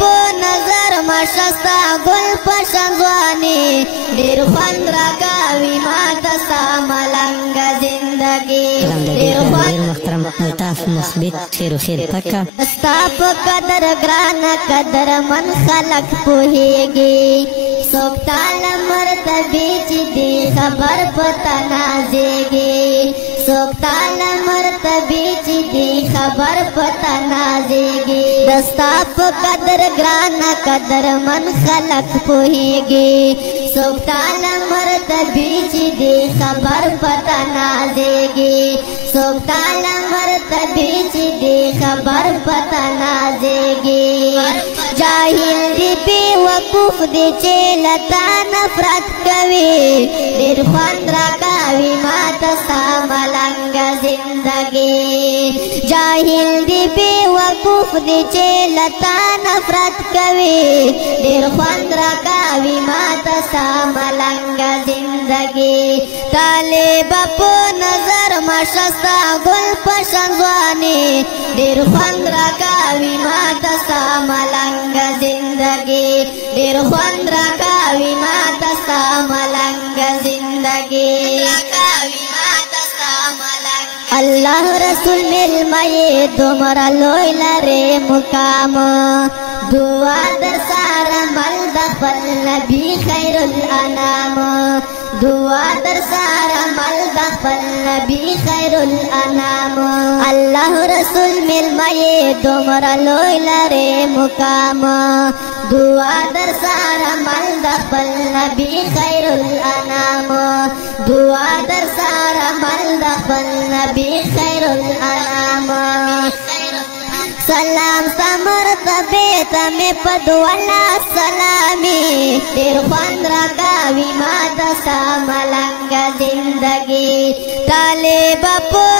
په نظر مشستا ګل په شنځواني ډېر خوند راکوي ماته ستا ملنګ زندګي ډېر خوند محترم الطاف مثبت خیر و خیر پکا ستا په قدر ګران قدر من خلق پوهیږي څوک تاله مرتبې چې دې خبر پته نازېږي څوک تاله مرتبې چې دې خبر پته نازېږي د ستا په قدر ګران قدر من خلق پوهیږي څوک تاله مرتبې چې دې خبر پته نازېږي څوک تاله مرتبې چې دې خبر پته نازېږي جاهل دی بے وقوف دی چې لتا نفرت کوي ډېر خوند راکوي ماته ستا ملنګ زندګي جاهل دی بے وقوف دی چې لتا نفرت کوي ډېر خوند راکوي ماته ستا ملنګ زندګي طالب په نظر مشستا ګل په شنځواني ډېر خوند راکوي ماته ستا ملنګ زندگی ډېر خوند راکوي ماته ستا ملنګ زندگی الله رسول ملمه دومره لوی لرې مقام دعا در سره مل د خپل نبي خیر الانام دعا در سره مل د خپل نبي خیر الانام الله رسول ملمه دومره لوی لرې مقام دعا در سره مل د خپل نبي خیر الانام دعا در سره مل د خپل نبي خیر الانام سلام مرتبه ته مې په دعا سلامي ډېر خوند راکوي ماته ستا ملنګ زندګي طالب په